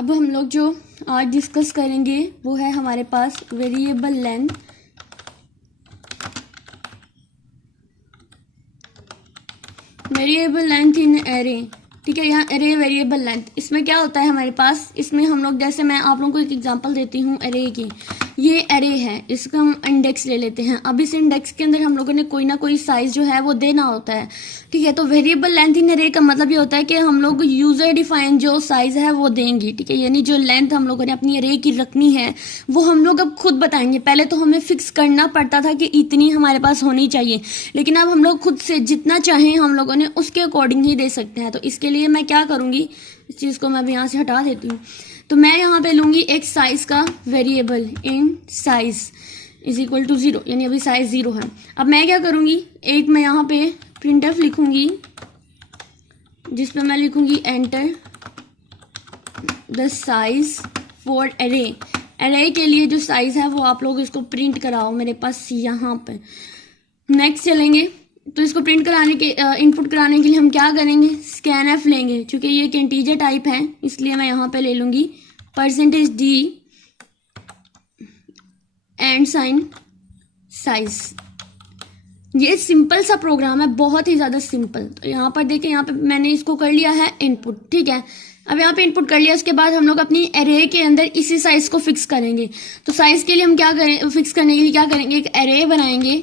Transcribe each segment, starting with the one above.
अब हम लोग जो आज डिस्कस करेंगे वो है हमारे पास variable length. Variable length in array, ठीक है। यहाँ एरे वेरिएबल लेंथ, इसमें क्या होता है हमारे पास, इसमें हम लोग जैसे मैं आप लोगों को एक एग्जांपल देती हूँ एरे की। ये एरे है, इसका हम इंडेक्स ले लेते हैं। अब इस इंडेक्स के अंदर हम लोगों ने कोई ना कोई साइज जो है वो देना होता है, ठीक है। तो वेरिएबल लेंथ इन एरे का मतलब ये होता है कि हम लोग यूजर डिफाइन जो साइज है वो देंगे, ठीक है। यानी जो लेंथ हम लोगों ने अपनी एरे की रखनी है वो हम लोग अब खुद बताएंगे। पहले तो हमें फिक्स करना पड़ता था कि इतनी हमारे पास होनी चाहिए, लेकिन अब हम लोग खुद से जितना चाहें हम लोगों ने उसके अकॉर्डिंग ही दे सकते हैं। तो इसके लिए मैं क्या करूंगी, इस चीज़ को मैं अभी यहाँ से हटा देती हूँ। तो मैं यहाँ पे लूंगी एक साइज का variable, in size is equal to 0, यानी अभी साइज 0 है। अब मैं क्या करूंगी, एक मैं यहाँ पे प्रिंटफ लिखूंगी जिसपे मैं लिखूंगी enter the size for array. Array के लिए जो साइज है वो आप लोग इसको प्रिंट कराओ मेरे पास यहाँ पे। नेक्स्ट चलेंगे, तो इसको प्रिंट कराने के इनपुट कराने के लिए हम क्या करेंगे, स्कैनएफ लेंगे। चूंकि ये एक इंटीजर टाइप है इसलिए मैं यहाँ पे ले लूंगी %d एंड साइन साइज। ये सिंपल सा प्रोग्राम है, बहुत ही ज्यादा सिंपल। तो यहाँ पर देखें, यहाँ पे मैंने इसको कर लिया है इनपुट, ठीक है। अब यहाँ पे इनपुट कर लिया, उसके बाद हम लोग अपनी एरे के अंदर इसी साइज को फिक्स करेंगे। तो साइज के लिए हम क्या करें, फिक्स करने के लिए क्या करेंगे, एक एरे बनाएंगे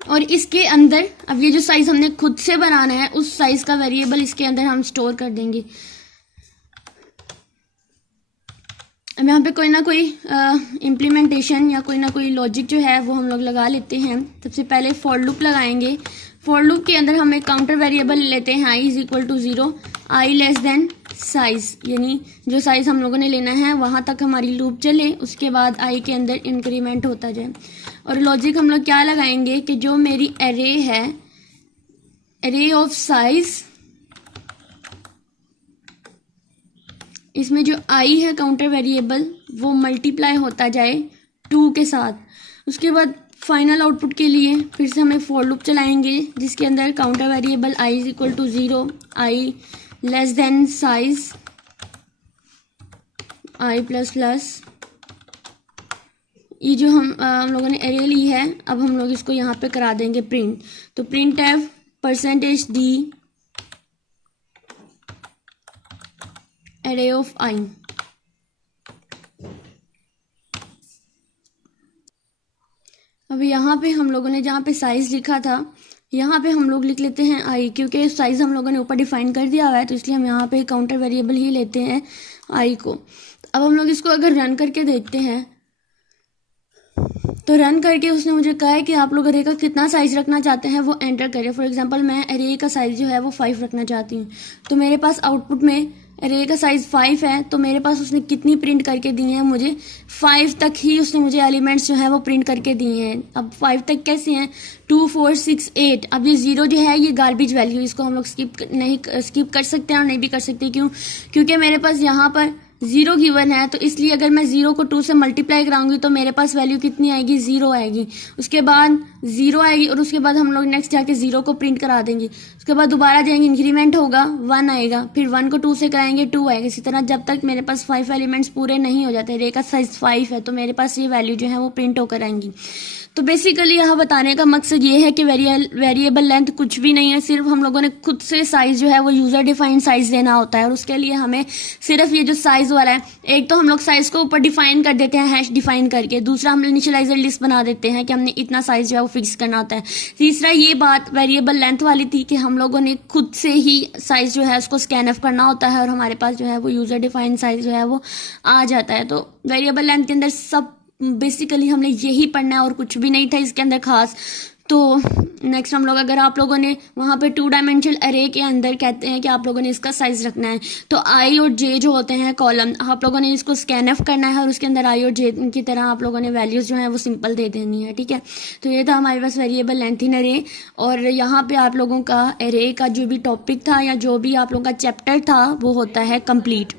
और इसके अंदर अब ये जो साइज हमने खुद से बनाना है उस साइज का वेरिएबल इसके अंदर हम स्टोर कर देंगे। अब यहाँ पे कोई ना कोई इम्प्लीमेंटेशन या कोई ना कोई लॉजिक जो है वो हम लोग लगा लेते हैं। सबसे पहले फॉर लूप लगाएंगे। फॉर लूप के अंदर हम एक काउंटर वेरिएबल लेते हैं i is equal to 0, i less than size, यानी जो साइज हम लोगों ने लेना है वहां तक हमारी लूप चले, उसके बाद i के अंदर इंक्रीमेंट होता जाए। और लॉजिक हम लोग क्या लगाएंगे कि जो मेरी एरे है, एरे ऑफ साइज, इसमें जो i है काउंटर वेरिएबल वो मल्टीप्लाई होता जाए 2 के साथ। उसके बाद फाइनल आउटपुट के लिए फिर से हमें फॉर लूप चलाएंगे जिसके अंदर counter variable i is equal to 0, i less than size, i plus plus. ये जो हम लोगों ने एरे ली है, अब हम लोग इसको यहाँ पे करा देंगे प्रिंट। तो print F %d array of i। अब यहाँ पे हम लोगों ने जहाँ पे साइज लिखा था यहाँ पे हम लोग लिख लेते हैं i, क्योंकि साइज हम लोगों ने ऊपर डिफाइन कर दिया हुआ है तो इसलिए हम यहाँ पे काउंटर वेरिएबल ही लेते हैं i को। अब हम लोग इसको अगर रन करके देखते हैं तो रन करके उसने मुझे कहा है कि आप लोग अरे का कितना साइज रखना चाहते हैं वो एंटर करें। फॉर एग्जांपल मैं अरे का साइज जो है वो 5 रखना चाहती हूँ। तो मेरे पास आउटपुट में अरे का साइज 5 है, तो मेरे पास उसने कितनी प्रिंट करके दी है, मुझे 5 तक ही उसने मुझे एलिमेंट्स जो है वो प्रिंट करके दिए हैं। अब 5 तक कैसे हैं, 2 4 6 8। अब ये 0 जो है ये गार्बेज वैल्यू, इसको हम लोग स्किप कर सकते हैं और नहीं भी कर सकते। क्यों, क्योंकि मेरे पास यहाँ पर 0 गिवन है, तो इसलिए अगर मैं 0 को 2 से मल्टीप्लाई कराऊंगी तो मेरे पास वैल्यू कितनी आएगी, 0 आएगी। उसके बाद 0 आएगी और उसके बाद हम लोग नेक्स्ट जाके 0 को प्रिंट करा देंगे। उसके बाद दोबारा जाएंगे, इंक्रीमेंट होगा, 1 आएगा, फिर 1 को 2 से कराएंगे 2 आएगा। इसी तरह जब तक मेरे पास 5 एलिमेंट्स पूरे नहीं हो जाते, एरे का साइज 5 है, तो मेरे पास ये वैल्यू जो है वो प्रिंट होकर आएंगी। तो बेसिकली यहाँ बताने का मकसद ये है कि वेरिएबल लेंथ कुछ भी नहीं है, सिर्फ हम लोगों ने खुद से साइज जो है वो यूजर डिफाइंड साइज देना होता है। और उसके लिए हमें सिर्फ ये जो साइज वाला है, एक तो हम लोग साइज को ऊपर डिफाइन कर देते हैं हैश डिफाइन करके, दूसरा हम इनिशियलाइजर लिस्ट बना देते हैं कि हमने इतना साइज जो है वो फिक्स करना होता है, तीसरा ये बात वेरिएबल लेंथ वाली थी कि हम लोगों ने खुद से ही साइज जो है उसको स्कैनएफ करना होता है और हमारे पास जो है वो यूजर डिफाइंड साइज जो है वो आ जाता है। तो वेरिएबल लेंथ के अंदर सब बेसिकली हमने यही पढ़ना है और कुछ भी नहीं था इसके अंदर खास। तो नेक्स्ट हम लोग, अगर आप लोगों ने वहाँ पे 2 डायमेंशनल अरे के अंदर कहते हैं कि आप लोगों ने इसका साइज रखना है, तो आई और जे जो होते हैं कॉलम, आप लोगों ने इसको स्कैनएफ करना है और उसके अंदर आई और जे की तरह आप लोगों ने वैल्यूज जो है वो सिंपल दे देनी है, ठीक है। तो ये था हमारे पास वेरिएबल लेंथ इन अरे। और यहाँ पे आप लोगों का अरे का जो भी टॉपिक था या जो भी आप लोगों का चैप्टर था वो होता है कंप्लीट।